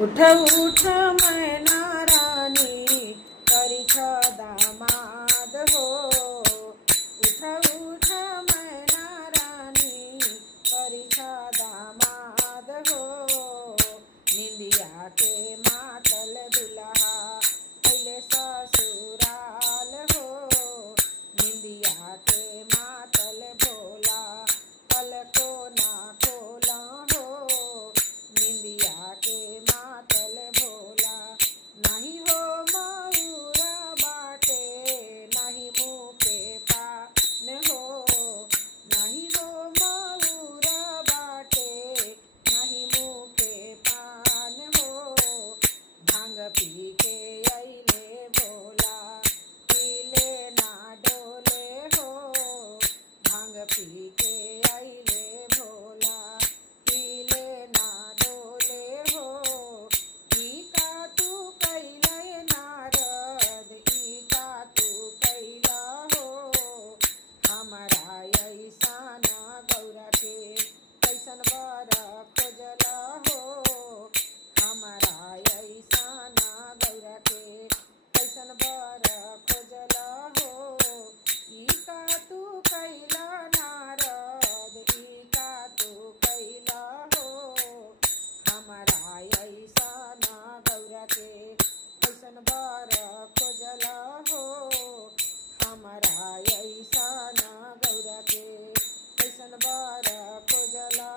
उठ उठ मैना रानी करी छ दामाद हो। उठ उठ मैना रानी करी छ दामाद हो। निंदिया के मातल दुल्हा पहले ससुराल हो। निंदिया के मातल भोला पलको ना खोला हो। निंदिया के मातल भोला नहीं हो मयूरा बाटे नहीं मुँह पे पान हो। नहीं हो मयूरा बाटे नहीं मुँह पे पान हो। भांग पी के अइले भोला पीले ना डोले हो। भांग पी के अइले भोला पीले ना डोले हो। ई का तू कैले नारद ई का तू कैला हो। हमारा ऐसा ना गौरा के कैसन बर खोजला हो। हमारा ऐसा ना गौरा के कैसन बर खोजला हो। ई का तू कैला नारद ई का तू कैला हो। हमारा ऐसा ना गौरा के कैसन बर खोजला हो। हमारा ऐसा ना गौरा के कैसन बर खोजला